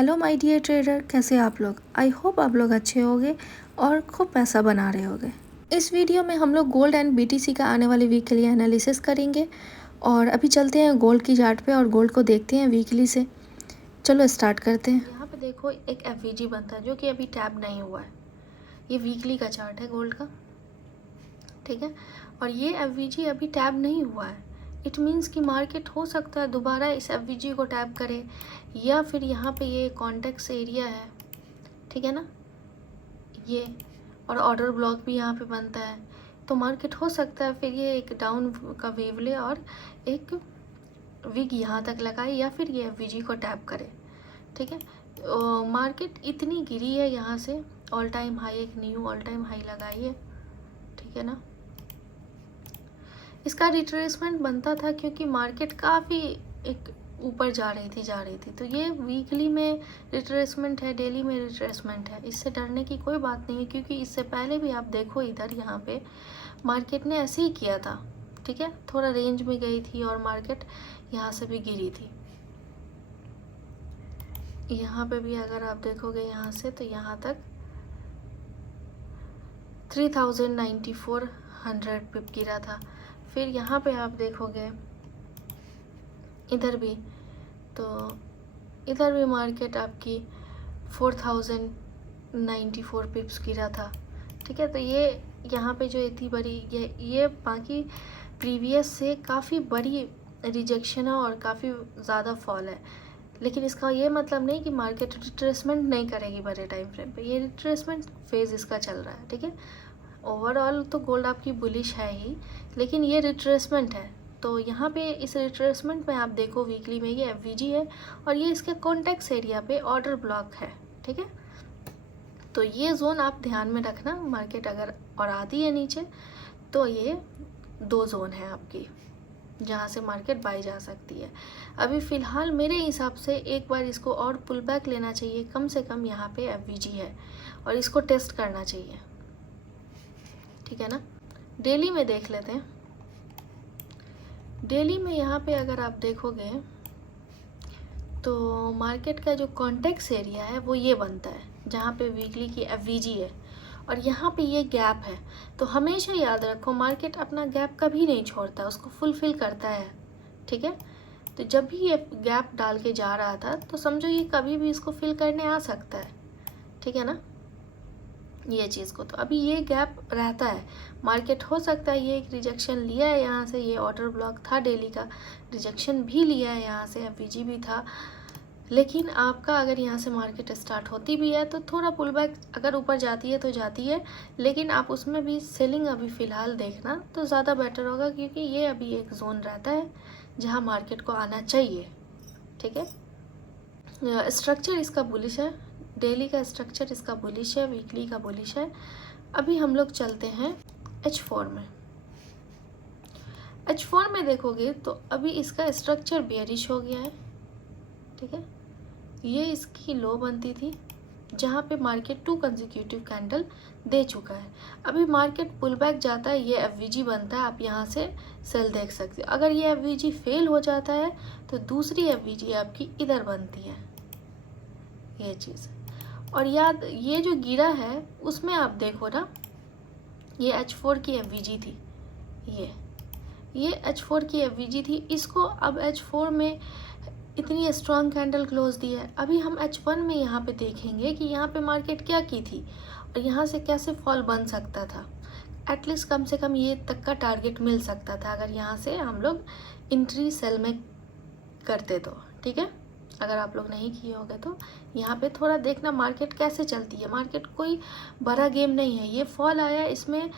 Hello my dear trader, कैसे आप लोग। आई होप आप लोग अच्छे होंगे और खूब पैसा बना रहे होंगे। इस वीडियो में हम लोग गोल्ड एंड बीटीसी का आने वाले वीक के लिए एनालिसिस करेंगे और अभी चलते हैं गोल्ड की चार्ट पे और गोल्ड को देखते हैं वीकली से। चलो स्टार्ट करते हैं। यहाँ पे देखो एक एफवीजी बनता है जो कि अभी टैब नहीं हुआ है। ये वीकली का चार्ट है गोल्ड का, ठीक है। और ये एफवीजी अभी टैब नहीं हुआ है। इट मीन्स कि मार्केट हो सकता है दोबारा इस एफवीजी को टैप करे, या फिर यहाँ पे ये कॉन्टेक्स्ट एरिया है, ठीक है ना, ये और ऑर्डर ब्लॉक भी यहाँ पे बनता है, तो मार्केट हो सकता है फिर ये एक डाउन का वेव ले और एक विग यहाँ तक लगाए, या फिर ये एफवीजी को टैप करे, ठीक है। मार्केट इतनी गिरी है यहाँ से, ऑल टाइम हाई, एक न्यू ऑल टाइम हाई लगाई है, ठीक है ना। इसका रिट्रेसमेंट बनता था क्योंकि मार्केट काफ़ी एक ऊपर जा रही थी, तो ये वीकली में रिट्रेसमेंट है, डेली में रिट्रेसमेंट है। इससे डरने की कोई बात नहीं है, क्योंकि इससे पहले भी आप देखो इधर यहाँ पे मार्केट ने ऐसे ही किया था, ठीक है। थोड़ा रेंज में गई थी और मार्केट यहाँ से भी गिरी थी। यहाँ पे भी अगर आप देखोगे यहाँ से, तो यहाँ तक 3094 पिप गिरा था। फिर यहाँ पे आप देखोगे इधर भी, तो इधर भी मार्केट आपकी 4094 पिप्स गिरा था, ठीक है। तो ये यहाँ पे जो इतनी बड़ी ये बाकी प्रीवियस से काफ़ी बड़ी रिजेक्शन है और काफ़ी ज़्यादा फॉल है, लेकिन इसका ये मतलब नहीं कि मार्केट रिट्रेसमेंट नहीं करेगी बड़े टाइम फ्रेम पे। ये रिट्रेसमेंट फेज़ इसका चल रहा है, ठीक है। ओवरऑल तो गोल्ड आपकी बुलिश है ही, लेकिन ये रिट्रेसमेंट है। तो यहाँ पे इस रिट्रेसमेंट में आप देखो वीकली में ये एफवीजी है और ये इसके कॉन्टेक्स्ट एरिया पे ऑर्डर ब्लॉक है, ठीक है। तो ये जोन आप ध्यान में रखना। मार्केट अगर और आती है नीचे, तो ये 2 जोन है आपकी जहाँ से मार्केट बाई जा सकती है। अभी फ़िलहाल मेरे हिसाब से एक बार इसको और पुल बैक लेना चाहिए, कम से कम यहाँ पे एफवीजी है और इसको टेस्ट करना चाहिए, ठीक है ना। डेली में देख लेते हैं। डेली में यहाँ पे अगर आप देखोगे तो मार्केट का जो कॉन्टेक्स्ट एरिया है वो ये बनता है, जहाँ पे वीकली की एफवीजी है और यहाँ पे ये गैप है। तो हमेशा याद रखो मार्केट अपना गैप कभी नहीं छोड़ता, उसको फुलफिल करता है, ठीक है। तो जब भी ये गैप डाल के जा रहा था, तो समझो ये कभी भी इसको फिल करने आ सकता है, ठीक है ना, ये चीज़ को। तो अभी ये गैप रहता है, मार्केट हो सकता है ये एक रिजेक्शन लिया है यहाँ से, ये ऑर्डर ब्लॉक था डेली का, रिजेक्शन भी लिया है यहाँ से, एफवीजी भी था। लेकिन आपका अगर यहाँ से मार्केट स्टार्ट होती भी है, तो थोड़ा पुल बैक अगर ऊपर जाती है तो जाती है, लेकिन आप उसमें भी सेलिंग अभी फ़िलहाल देखना तो ज़्यादा बेटर होगा, क्योंकि ये अभी एक जोन रहता है जहाँ मार्केट को आना चाहिए, ठीक है। स्ट्रक्चर इसका बुलिश है, डेली का स्ट्रक्चर इसका बुलिश है, वीकली का बुलिश है। अभी हम लोग चलते हैं H4 में। H4 में देखोगे तो अभी इसका स्ट्रक्चर बेयरिश हो गया है, ठीक है। ये इसकी लो बनती थी, जहाँ पे मार्केट 2 कंसेक्यूटिव कैंडल दे चुका है। अभी मार्केट पुल बैक जाता है, ये एफवीजी बनता है, आप यहाँ से सेल देख सकते हो। अगर ये एफवीजी फेल हो जाता है, तो दूसरी एफवीजी आपकी इधर बनती है, ये चीज़। और याद, ये जो गिरा है उसमें आप देखो ना, ये H4 की एफवीजी थी, ये H4 की एफवीजी थी। इसको अब H4 में इतनी स्ट्रॉन्ग कैंडल क्लोज दी है। अभी हम H1 में यहाँ पे देखेंगे कि यहाँ पे मार्केट क्या की थी और यहाँ से कैसे फॉल बन सकता था। एटलीस्ट कम से कम ये तक का टारगेट मिल सकता था अगर यहाँ से हम लोग इंट्री सेल में करते तो, ठीक है। अगर आप लोग नहीं किए होंगे तो यहाँ पे थोड़ा देखना मार्केट कैसे चलती है। मार्केट कोई बड़ा गेम नहीं है, ये फॉल आया इसमें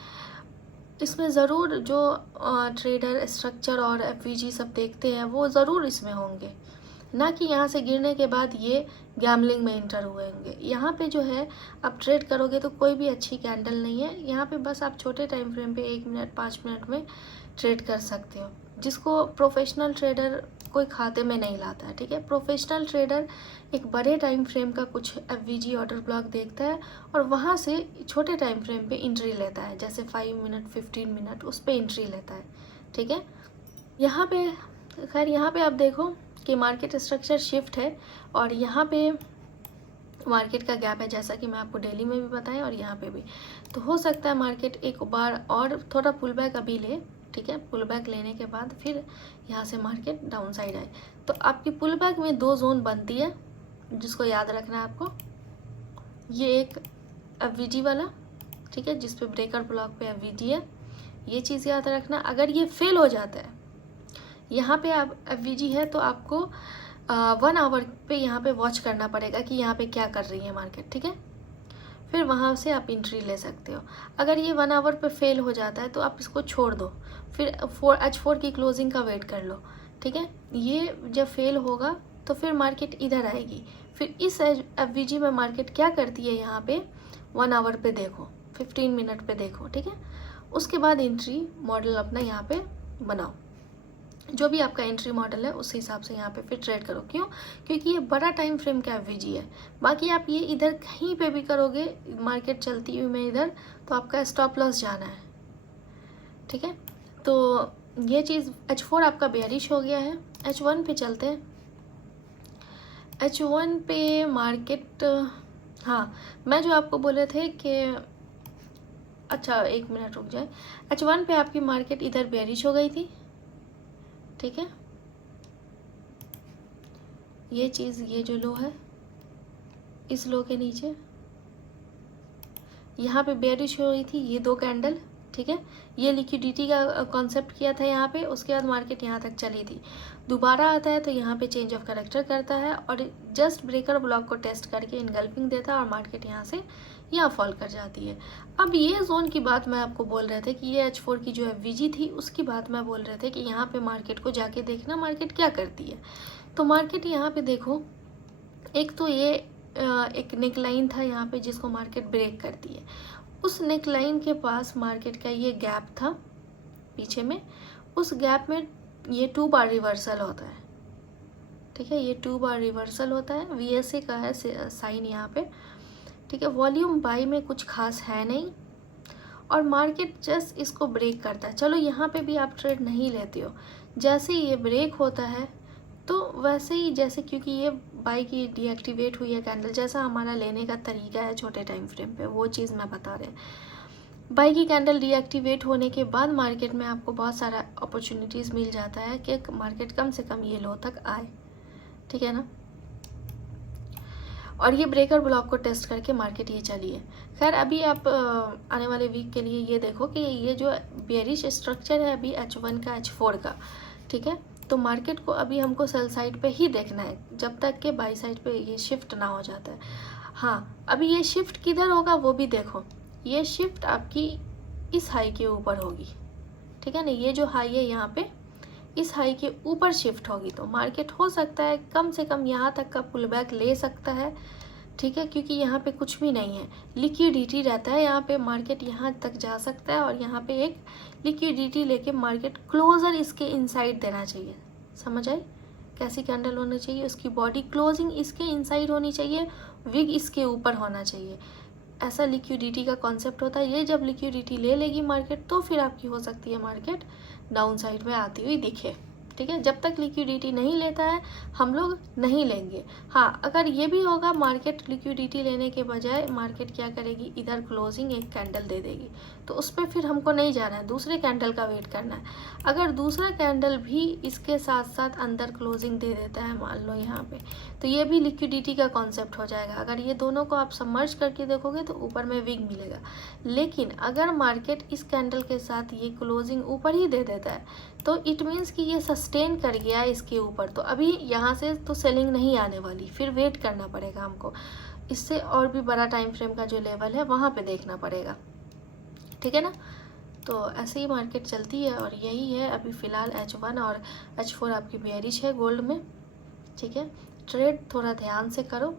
ज़रूर जो ट्रेडर स्ट्रक्चर और एफवीजी सब देखते हैं वो ज़रूर इसमें होंगे, ना कि यहाँ से गिरने के बाद ये गैमलिंग में इंटर हुए होंगे। यहाँ पे जो है आप ट्रेड करोगे तो कोई भी अच्छी कैंडल नहीं है यहाँ पे, बस आप छोटे टाइम फ्रेम पे 1 मिनट 5 मिनट में ट्रेड कर सकते हो, जिसको प्रोफेशनल ट्रेडर कोई खाते में नहीं लाता है, ठीक है। प्रोफेशनल ट्रेडर एक बड़े टाइम फ्रेम का कुछ एफवीजी ऑर्डर ब्लॉक देखता है और वहाँ से छोटे टाइम फ्रेम पे एंट्री लेता है, जैसे 5 मिनट 15 मिनट उस पर एंट्री लेता है, ठीक है। यहाँ पे खैर यहाँ पे आप देखो कि मार्केट स्ट्रक्चर शिफ्ट है और यहाँ पे मार्केट का गैप है, जैसा कि मैं आपको डेली में भी बताया और यहाँ पे भी। तो हो सकता है मार्केट एक बार और थोड़ा पुल बैक अभी ले, ठीक है। पुल बैक लेने के बाद फिर यहाँ से मार्केट डाउन साइड आए। तो आपकी पुल बैक में 2 जोन बनती है, जिसको याद रखना है आपको। ये एक FVG वाला, ठीक है, जिस पे ब्रेकर ब्लॉक पे FVG है, ये चीज़ याद रखना। अगर ये फेल हो जाता है, यहाँ पे आप FVG है तो आपको 1 आवर पे यहाँ पे वॉच करना पड़ेगा कि यहाँ पे क्या कर रही है मार्केट, ठीक है। फिर वहाँ से आप एंट्री ले सकते हो। अगर ये 1 आवर पे फेल हो जाता है तो आप इसको छोड़ दो, फिर H4 की क्लोजिंग का वेट कर लो, ठीक है। ये जब फेल होगा तो फिर मार्केट इधर आएगी। फिर इस FVG में मार्केट क्या करती है, यहाँ पे 1 आवर पे देखो, 15 मिनट पे देखो, ठीक है। उसके बाद एंट्री मॉडल अपना यहाँ पे बनाओ, जो भी आपका एंट्री मॉडल है उस हिसाब से यहाँ पे फिर ट्रेड करो। क्यों? क्योंकि ये बड़ा टाइम फ्रेम का FVG है। बाकी आप ये इधर कहीं पे भी करोगे, मार्केट चलती हुई में इधर, तो आपका स्टॉप लॉस जाना है, ठीक है। तो ये चीज़ H4 आपका बेयरिश हो गया है। H1 पे चलते हैं। H1 पे मार्केट, हाँ, मैं जो आपको बोले थे कि, अच्छा 1 मिनट रुक जाए। H1 पे आपकी मार्केट इधर बेयरिश हो गई थी, ठीक है। ये चीज़, ये जो लो है, इस लो के नीचे यहाँ पे बेयरिश हो गई थी, ये 2 कैंडल, ठीक है। ये लिक्विडिटी का कॉन्सेप्ट किया था यहाँ पे। उसके बाद मार्केट यहाँ तक चली थी, दोबारा आता है तो यहाँ पे चेंज ऑफ कैरेक्टर करता है और जस्ट ब्रेकर ब्लॉक को टेस्ट करके इनगल्फिंग देता है और मार्केट यहाँ से यहाँ फॉल कर जाती है। अब ये जोन की बात मैं आपको बोल रहे थे कि ये H4 की जो FVG थी उसकी बात मैं बोल रहे थे कि यहाँ पे मार्केट को जाके देखना मार्केट क्या करती है। तो मार्केट यहाँ पे देखो, एक तो ये एक नेक लाइन था यहाँ पे जिसको मार्केट ब्रेक करती है। उस नेक लाइन के पास मार्केट का ये गैप था पीछे में, उस गैप में ये 2 बार रिवर्सल होता है, ठीक है। ये 2 बार रिवर्सल होता है, VSA का है साइन यहाँ पे, ठीक है। वॉल्यूम बाई में कुछ खास है नहीं और मार्केट जस्ट इसको ब्रेक करता है। चलो यहाँ पे भी आप ट्रेड नहीं लेते हो, जैसे ही ये ब्रेक होता है तो वैसे ही, जैसे क्योंकि ये बाई की डीएक्टिवेट हुई है कैंडल, जैसा हमारा लेने का तरीका है छोटे टाइम फ्रेम पे, वो चीज़ मैं बता रहे हैं। बाई की कैंडल डीएक्टिवेट होने के बाद मार्केट में आपको बहुत सारा अपॉर्चुनिटीज़ मिल जाता है कि मार्केट कम से कम ये लो तक आए, ठीक है ना। और ये ब्रेकर ब्लॉक को टेस्ट करके मार्केट ये चली है। खैर अभी आप आने वाले वीक के लिए ये देखो कि ये जो बेयरिश स्ट्रक्चर है अभी H1 का, H4 का, ठीक है। तो मार्केट को अभी हमको सेल साइड पे ही देखना है जब तक कि बाई साइड पे ये शिफ्ट ना हो जाता है। हाँ, अभी ये शिफ्ट किधर होगा वो भी देखो। ये शिफ्ट आपकी इस हाई के ऊपर होगी, ठीक है ना। ये जो हाई है यहाँ पे, इस हाई के ऊपर शिफ्ट होगी तो मार्केट हो सकता है कम से कम यहाँ तक का पुल बैक ले सकता है, ठीक है। क्योंकि यहाँ पे कुछ भी नहीं है, लिक्विडिटी रहता है यहाँ पे, मार्केट यहाँ तक जा सकता है और यहाँ पे एक लिक्विडिटी लेके मार्केट क्लोजर इसके इनसाइड देना चाहिए। समझ आए कैसी कैंडल होनी चाहिए? उसकी बॉडी क्लोजिंग इसके इनसाइड होनी चाहिए, विग इसके ऊपर होना चाहिए। ऐसा लिक्विडिटी का कॉन्सेप्ट होता है। ये जब लिक्विडिटी ले लेगी मार्केट तो फिर आपकी हो सकती है मार्केट डाउन साइड में आती हुई दिखे, ठीक है। जब तक लिक्विडिटी नहीं लेता है हम लोग नहीं लेंगे। हाँ, अगर ये भी होगा मार्केट लिक्विडिटी लेने के बजाय मार्केट क्या करेगी, इधर क्लोजिंग एक कैंडल दे देगी, तो उस पर फिर हमको नहीं जाना है, दूसरे कैंडल का वेट करना है। अगर दूसरा कैंडल भी इसके साथ साथ अंदर क्लोजिंग दे देता है मान लो यहाँ पे, तो ये भी लिक्विडिटी का कॉन्सेप्ट हो जाएगा। अगर ये दोनों को आप सबमर्ज करके देखोगे तो ऊपर में विग मिलेगा। लेकिन अगर मार्केट इस कैंडल के साथ ये क्लोजिंग ऊपर ही दे देता है तो इट मीन्स कि ये सस्टेन कर गया इसके ऊपर, तो अभी यहाँ से तो सेलिंग नहीं आने वाली, फिर वेट करना पड़ेगा हमको। इससे और भी बड़ा टाइम फ्रेम का जो लेवल है वहाँ पे देखना पड़ेगा, ठीक है ना। तो ऐसे ही मार्केट चलती है और यही है अभी फ़िलहाल H1 और H4 आपकी बेयरिश है गोल्ड में, ठीक है। ट्रेड थोड़ा ध्यान से करो।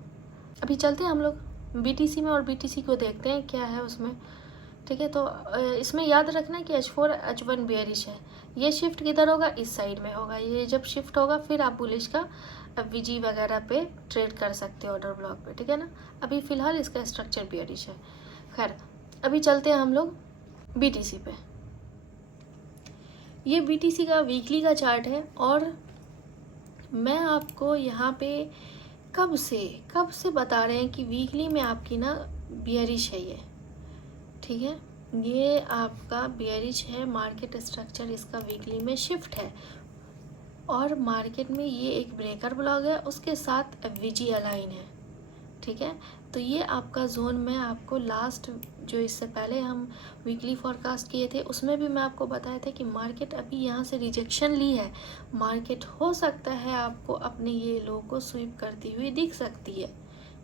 अभी चलते हैं हम लोग BTC में और BTC को देखते हैं क्या है उसमें, ठीक है। तो इसमें याद रखना कि H4 H1 बेयरिश है। ये शिफ्ट किधर होगा, इस साइड में होगा। ये जब शिफ्ट होगा फिर आप बुलिश का FVG वगैरह पे ट्रेड कर सकते हो ऑर्डर ब्लॉक पे, ठीक है ना। अभी फ़िलहाल इसका स्ट्रक्चर बेयरिश है। खैर अभी चलते हैं हम लोग BTC पे। ये BTC का वीकली का चार्ट है और मैं आपको यहाँ पे कब से बता रहे हैं कि वीकली में आपकी ना बियरिश है ये, ठीक है। ये आपका बियरिश है, मार्केट स्ट्रक्चर इसका वीकली में शिफ्ट है और मार्केट में ये एक ब्रेकर ब्लॉक है, उसके साथ एफवीजी अलाइन है, ठीक है। तो ये आपका जोन में आपको लास्ट जो इससे पहले हम वीकली फॉरकास्ट किए थे उसमें भी मैं आपको बताया था कि मार्केट अभी यहाँ से रिजेक्शन ली है, मार्केट हो सकता है आपको अपने ये लो को स्वीप करती हुई दिख सकती है,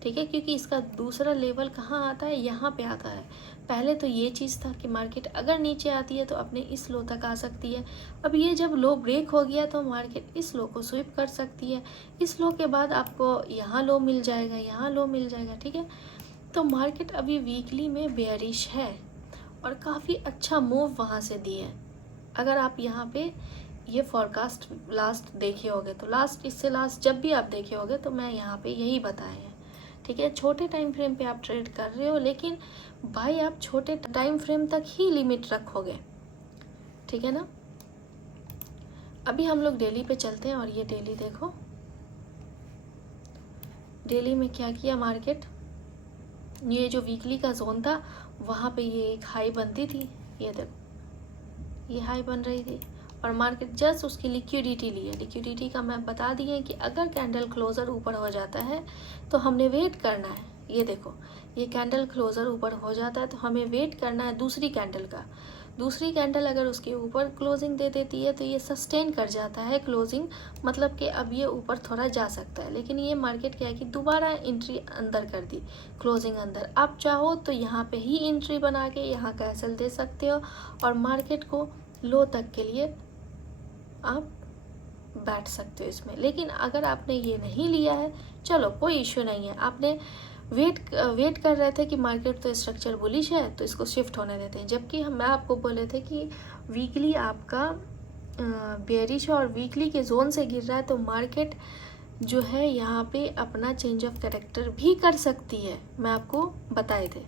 ठीक है। क्योंकि इसका दूसरा लेवल कहाँ आता है, यहाँ पे आता है। पहले तो ये चीज़ था कि मार्केट अगर नीचे आती है तो अपने इस लो तक आ सकती है। अब ये जब लो ब्रेक हो गया तो मार्केट इस लो को स्वीप कर सकती है। इस लो के बाद आपको यहाँ लो मिल जाएगा, यहाँ लो मिल जाएगा, ठीक है। तो मार्केट अभी वीकली में बेयरिश है और काफ़ी अच्छा मूव वहाँ से दिए है। अगर आप यहाँ पे ये फॉरकास्ट लास्ट देखे होगे तो इससे लास्ट जब भी आप देखे होगे तो मैं यहाँ पे यही बताए हैं, ठीक है। छोटे टाइम फ्रेम पे आप ट्रेड कर रहे हो, लेकिन भाई आप छोटे टाइम फ्रेम तक ही लिमिट रखोगे, ठीक है ना। अभी हम लोग डेली पे चलते हैं और ये डेली देखो, डेली में क्या किया मार्केट, ये जो वीकली का जोन था वहाँ पे ये एक हाई बनती थी, ये देखो ये हाई बन रही थी और मार्केट जस्ट उसकी लिक्विडिटी ली है। लिक्विडिटी का मैं बता दिए कि अगर कैंडल क्लोजर ऊपर हो जाता है तो हमने वेट करना है। ये देखो ये कैंडल क्लोजर ऊपर हो जाता है तो हमें वेट करना है दूसरी कैंडल का। दूसरी कैंडल अगर उसके ऊपर क्लोजिंग दे देती है तो ये सस्टेन कर जाता है क्लोजिंग, मतलब कि अब ये ऊपर थोड़ा जा सकता है। लेकिन ये मार्केट क्या है कि दोबारा एंट्री अंदर कर दी, क्लोजिंग अंदर। आप चाहो तो यहाँ पे ही एंट्री बना के यहाँ कैंसिल दे सकते हो और मार्केट को लो तक के लिए आप बैठ सकते हो इसमें। लेकिन अगर आपने ये नहीं लिया है, चलो कोई इश्यू नहीं है, आपने वेट कर रहे थे कि मार्केट तो स्ट्रक्चर बुलिश है तो इसको शिफ्ट होने देते हैं, जबकि मैं आपको बोले थे कि वीकली आपका बेयरिश और वीकली के जोन से गिर रहा है तो मार्केट जो है यहाँ पे अपना चेंज ऑफ कैरेक्टर भी कर सकती है, मैं आपको बताए थे,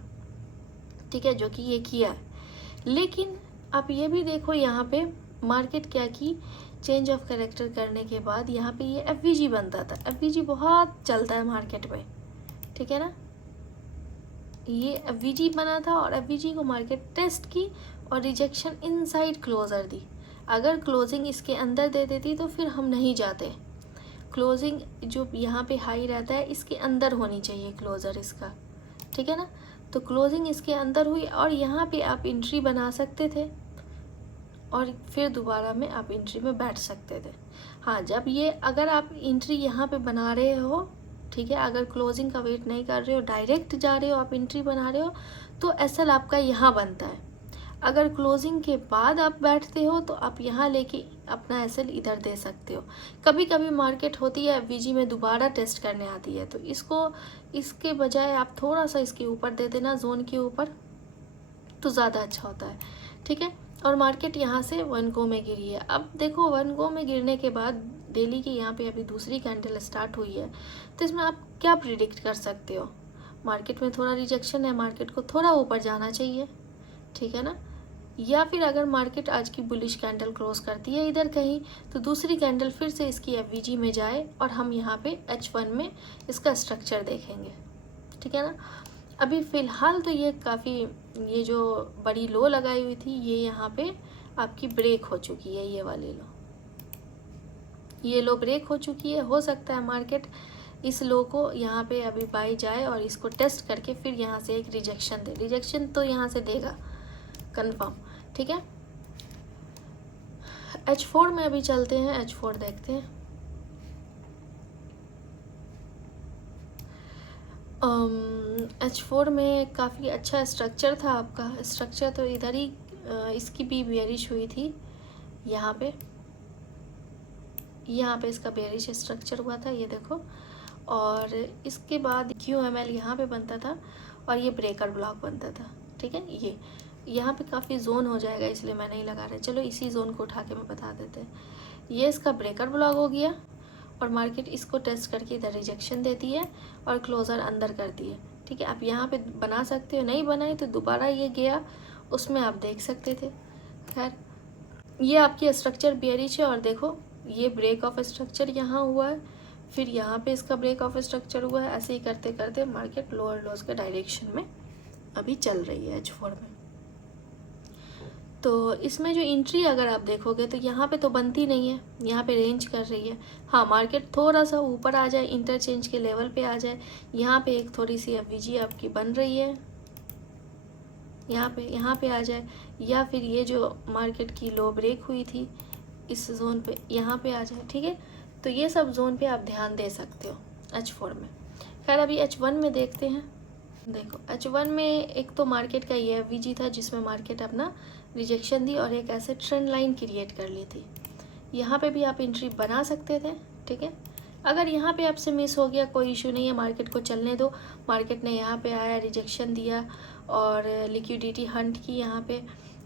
ठीक है, जो कि ये किया है। लेकिन आप ये भी देखो यहाँ पे मार्केट क्या की, चेंज ऑफ कैरेक्टर करने के बाद यहाँ पे ये एफवीजी बनता था। एफवीजी बहुत चलता है मार्केट में, ठीक है ना। ये एफवीजी बना था और एफवीजी को मार्केट टेस्ट की और रिजेक्शन इनसाइड क्लोजर दी। अगर क्लोजिंग इसके अंदर दे देती तो फिर हम नहीं जाते। क्लोजिंग जो यहाँ पे हाई रहता है इसके अंदर होनी चाहिए क्लोजर इसका, ठीक है ना। तो क्लोजिंग इसके अंदर हुई और यहाँ पे आप एंट्री बना सकते थे और फिर दोबारा में आप एंट्री में बैठ सकते थे। हाँ, जब ये अगर आप एंट्री यहाँ पे बना रहे हो, ठीक है, अगर क्लोजिंग का वेट नहीं कर रहे हो, डायरेक्ट जा रहे हो, आप एंट्री बना रहे हो तो एसएल आपका यहाँ बनता है। अगर क्लोजिंग के बाद आप बैठते हो तो आप यहाँ लेके अपना एसएल इधर दे सकते हो। कभी कभी मार्केट होती है एफवीजी में दोबारा टेस्ट करने आती है तो इसके बजाय आप थोड़ा सा इसके ऊपर दे देना, जोन के ऊपर, तो ज़्यादा अच्छा होता है, ठीक है। और मार्केट यहाँ से वन गो में गिरी है। अब देखो वन गो में गिरने के बाद डेली की यहाँ पे अभी दूसरी कैंडल स्टार्ट हुई है तो इसमें आप क्या प्रिडिक्ट कर सकते हो, मार्केट में थोड़ा रिजेक्शन है, मार्केट को थोड़ा ऊपर जाना चाहिए, ठीक है ना। या फिर अगर मार्केट आज की बुलिश कैंडल क्रॉस करती है इधर कहीं तो दूसरी कैंडल फिर से इसकी एफवीजी में जाए और हम यहाँ पे H1 में इसका स्ट्रक्चर देखेंगे, ठीक है ना। अभी फ़िलहाल तो ये जो बड़ी लो लगाई हुई थी ये यहाँ पे आपकी ब्रेक हो चुकी है, ये वाली लो, ये लो ब्रेक हो चुकी है। हो सकता है मार्केट इस लो को यहाँ पे अभी बाई जाए और इसको टेस्ट करके फिर यहाँ से एक रिजेक्शन दे। रिजेक्शन तो यहाँ से देगा कंफर्म, ठीक है। H4 में अभी चलते हैं, H4 देखते हैं। H4 में काफ़ी अच्छा स्ट्रक्चर था आपका, स्ट्रक्चर तो इधर ही इसकी भी बेयरिश हुई थी, यहाँ पे इसका बेयरिश स्ट्रक्चर हुआ था, ये देखो। और इसके बाद QML यहाँ पे बनता था और ये ब्रेकर ब्लॉक बनता था, ठीक है। ये यहाँ पे काफ़ी जोन हो जाएगा इसलिए मैं नहीं लगा रहा, चलो इसी जोन को उठा के मैं बता देते हैं। ये इसका ब्रेकर ब्लॉक हो गया और मार्केट इसको टेस्ट करके इधर रिजेक्शन देती है और क्लोज़र अंदर करती है, ठीक है। आप यहाँ पे बना सकते हो, नहीं बनाई तो दोबारा ये गया, उसमें आप देख सकते थे। खैर ये आपकी स्ट्रक्चर बेयरिश है और देखो ये ब्रेक ऑफ स्ट्रक्चर यहाँ हुआ है, फिर यहाँ पे इसका ब्रेक ऑफ स्ट्रक्चर हुआ है। ऐसे ही करते करते मार्केट लोअर लॉस के डायरेक्शन में अभी चल रही है H4 में। तो इसमें जो एंट्री अगर आप देखोगे तो यहाँ पे तो बनती नहीं है, यहाँ पे रेंज कर रही है। हाँ, मार्केट थोड़ा सा ऊपर आ जाए, इंटरचेंज के लेवल पे आ जाए, यहाँ पे एक थोड़ी सी FVG आपकी बन रही है, यहाँ पे आ जाए, या फिर ये जो मार्केट की लो ब्रेक हुई थी इस जोन पे यहाँ पे आ जाए। ठीक है, तो ये सब जोन पे आप ध्यान दे सकते हो H4 में। खैर अभी H1 में देखते हैं। देखो H1 में एक तो मार्केट का ये FVG था जिसमें मार्केट अपना रिजेक्शन दी और एक ऐसे ट्रेंड लाइन क्रिएट कर ली थी। यहाँ पे भी आप एंट्री बना सकते थे। ठीक है, अगर यहाँ पे आपसे मिस हो गया कोई इशू नहीं है, मार्केट को चलने दो। मार्केट ने यहाँ पे आया, रिजेक्शन दिया और लिक्विडिटी हंट की यहाँ पे।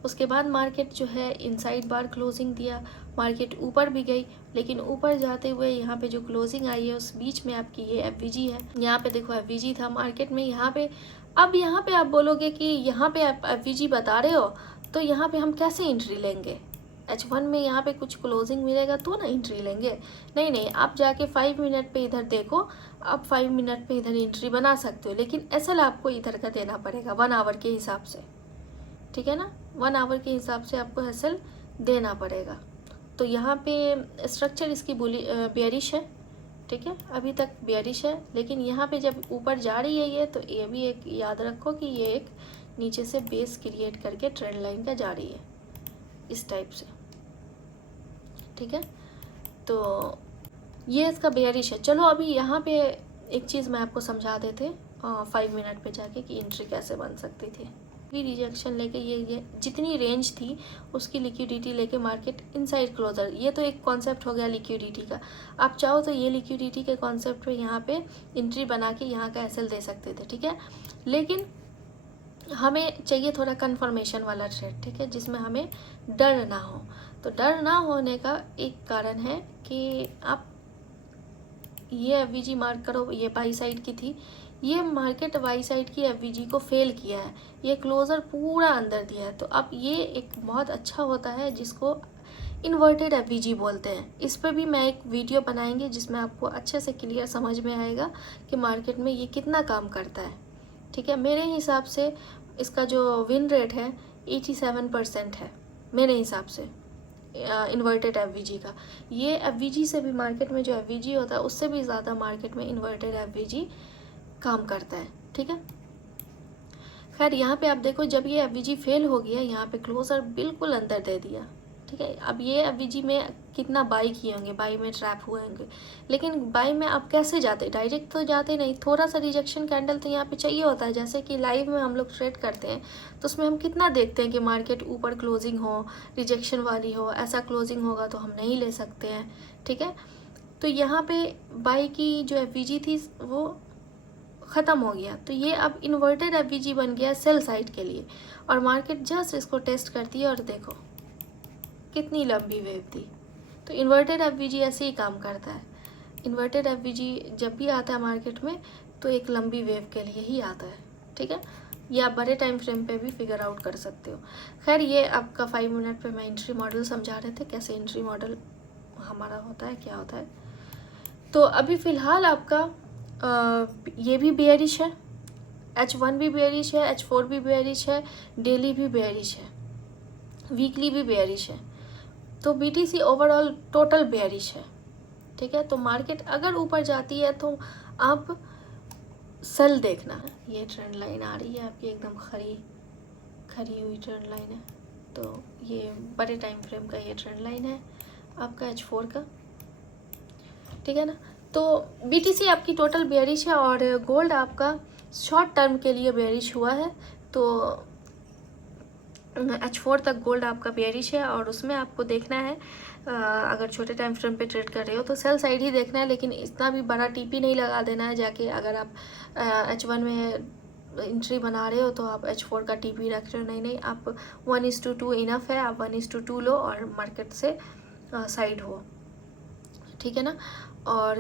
उसके बाद मार्केट जो है इनसाइड बार क्लोजिंग दिया, मार्केट ऊपर भी गई, लेकिन ऊपर जाते हुए यहाँ पे जो क्लोजिंग आई है उस बीच में आपकी ये FVG है। यहाँ पे देखो FVG था मार्केट में यहाँ पे। अब यहाँ पे आप बोलोगे कि यहाँ पे आप FVG बता रहे हो तो यहाँ पे हम कैसे एंट्री लेंगे? H1 में यहाँ पे कुछ क्लोजिंग मिलेगा तो ना एंट्री लेंगे। नहीं, आप जाके 5 मिनट पे इधर देखो, आप 5 मिनट पे इधर एंट्री बना सकते हो, लेकिन SL आपको इधर का देना पड़ेगा 1 आवर के हिसाब से। ठीक है ना, 1 आवर के हिसाब से आपको SL देना पड़ेगा। तो यहाँ पे स्ट्रक्चर इसकी बेयरिश है। ठीक है, अभी तक बेयरिश है, लेकिन यहाँ पे जब ऊपर जा रही है ये, तो ये भी एक याद रखो कि ये एक नीचे से बेस क्रिएट करके ट्रेंड लाइन का जा रही है इस टाइप से। ठीक है, तो ये इसका बेयरिश है। चलो अभी यहाँ पे एक चीज़ मैं आपको समझा देते 5 मिनट पे जाके कि एंट्री कैसे बन सकती थी। रिजेक्शन लेके ये जितनी रेंज थी उसकी लिक्विडिटी लेके मार्केट इनसाइड क्लोजर, ये तो एक कॉन्सेप्ट हो गया लिक्विडिटी का। आप चाहो तो ये लिक्विडिटी के कॉन्सेप्ट पे यहाँ पे एंट्री बना के यहाँ का SL दे सकते थे। ठीक है, लेकिन हमें चाहिए थोड़ा कंफर्मेशन वाला ट्रेड। ठीक है, जिसमें हमें डर ना हो। तो डर ना होने का एक कारण है कि आप ये FVG मार्क करो, ये बाई साइड की थी, ये मार्केट बाई साइड की FVG को फेल किया है, ये क्लोजर पूरा अंदर दिया है। तो अब ये एक बहुत अच्छा होता है जिसको इन्वर्टेड FVG बोलते हैं। इस पर भी मैं एक वीडियो बनाएंगे जिसमें आपको अच्छे से क्लियर समझ में आएगा कि मार्केट में ये कितना काम करता है। ठीक है, मेरे हिसाब से इसका जो विन रेट है 87% है मेरे हिसाब से इन्वर्टेड FVG का। ये FVG से भी मार्केट में जो FVG होता है उससे भी ज़्यादा मार्केट में इन्वर्टेड FVG काम करता है। ठीक है, खैर यहाँ पे आप देखो जब ये FVG फेल हो गया, यहाँ पे क्लोजर बिल्कुल अंदर दे दिया। ठीक है, अब ये FVG में कितना बाई किए होंगे, बाई में ट्रैप हुए होंगे, लेकिन बाई में आप कैसे जाते? डायरेक्ट तो जाते नहीं, थोड़ा सा रिजेक्शन कैंडल तो यहाँ पे चाहिए होता है। जैसे कि लाइव में हम लोग ट्रेड करते हैं तो उसमें हम कितना देखते हैं कि मार्केट ऊपर क्लोजिंग हो, रिजेक्शन वाली हो, ऐसा क्लोजिंग होगा तो हम नहीं ले सकते हैं। ठीक है, तो यहाँ पे बाई की जो FVG थी वो ख़त्म हो गया, तो ये अब इन्वर्टेड FVG बन गया सेल साइड के लिए, और मार्केट जस्ट इसको टेस्ट करती है और देखो कितनी लंबी वेव थी। तो इन्वर्टेड FVG ऐसे ही काम करता है। इन्वर्टेड FVG जब भी आता है मार्केट में तो एक लंबी वेव के लिए ही आता है। ठीक है, ये आप बड़े टाइम फ्रेम पे भी फिगर आउट कर सकते हो। खैर ये आपका 5 मिनट पे मैं एंट्री मॉडल समझा रहे थे, कैसे एंट्री मॉडल हमारा होता है, क्या होता है। तो अभी फ़िलहाल आपका ये भी बेयरिश है, H1 भी बेयरिश है, H4 भी बेयरिश है, डेली भी बेयरिश है, वीकली भी बेयरिश है। तो BTC ओवरऑल टोटल बेयरिश है। ठीक है, तो मार्केट अगर ऊपर जाती है तो आप सेल देखना। ये ट्रेंड लाइन आ रही है आपकी एकदम खरी हुई ट्रेंड लाइन है। तो ये बड़े टाइम फ्रेम का ये ट्रेंड लाइन है आपका H4 का। ठीक है ना, तो BTC आपकी टोटल बेयरिश है और गोल्ड आपका शॉर्ट टर्म के लिए बेयरिश हुआ है। तो H4 तक गोल्ड आपका बेयरिश है और उसमें आपको देखना है अगर छोटे टाइम फ्रेम पे ट्रेड कर रहे हो तो सेल साइड ही देखना है, लेकिन इतना भी बड़ा TP नहीं लगा देना है जाके। अगर आप H1 में एंट्री बना रहे हो तो आप H4 का TP रख रहे हो, नहीं, आप 1:2 इनफ है, आप 1:2 लो और मार्केट से साइड हो। ठीक है ना, और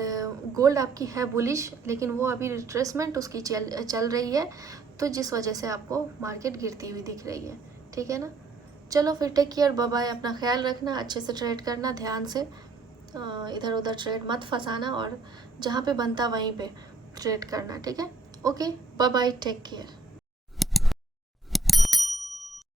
गोल्ड आपकी है बुलिश, लेकिन वो अभी रिट्रेसमेंट उसकी चल रही है, तो जिस वजह से आपको मार्केट गिरती हुई दिख रही है। ठीक है ना, चलो फिर टेक केयर, बाय बाय, अपना ख्याल रखना, अच्छे से ट्रेड करना, ध्यान से इधर उधर ट्रेड मत फंसाना और जहाँ पे बनता वहीं पे ट्रेड करना, ठीक है। Okay, bye bye, take care.